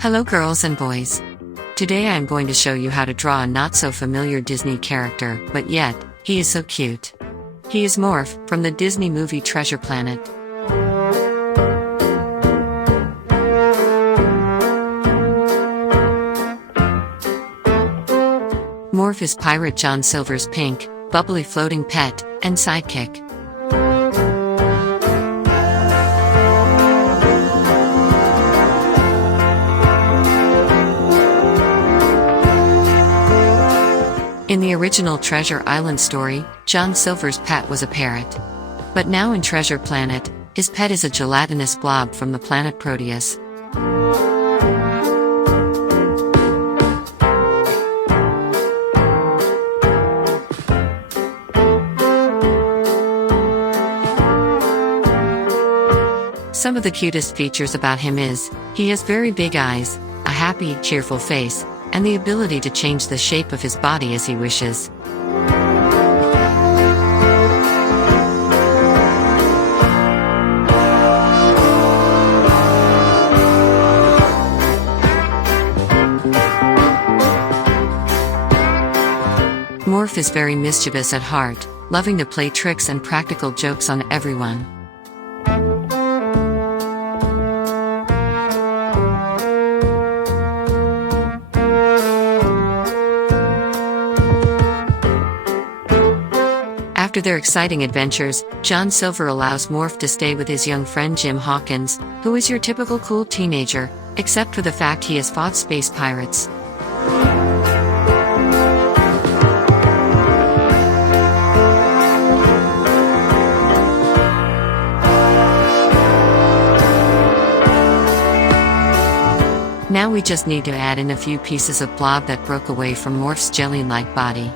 Hello girls and boys. Today I am going to show you how to draw a not so familiar Disney character, but yet, he is so cute. He is Morph, from the Disney movie Treasure Planet. Morph is Pirate John Silver's pink, bubbly floating pet, and sidekick. In the original Treasure Island story, John Silver's pet was a parrot. But now in Treasure Planet, his pet is a gelatinous blob from the planet Proteus. Some of the cutest features about him is, he has very big eyes, a happy, cheerful face, and the ability to change the shape of his body as he wishes. Morph is very mischievous at heart, loving to play tricks and practical jokes on everyone. After their exciting adventures, John Silver allows Morph to stay with his young friend Jim Hawkins, who is your typical cool teenager, except for the fact he has fought space pirates. Now we just need to add in a few pieces of blob that broke away from Morph's jelly-like body.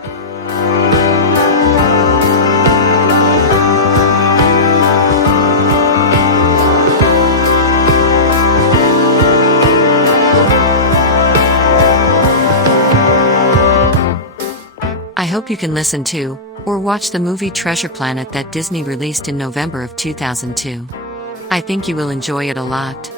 I hope you can listen to, or watch the movie Treasure Planet that Disney released in November of 2002. I think you will enjoy it a lot.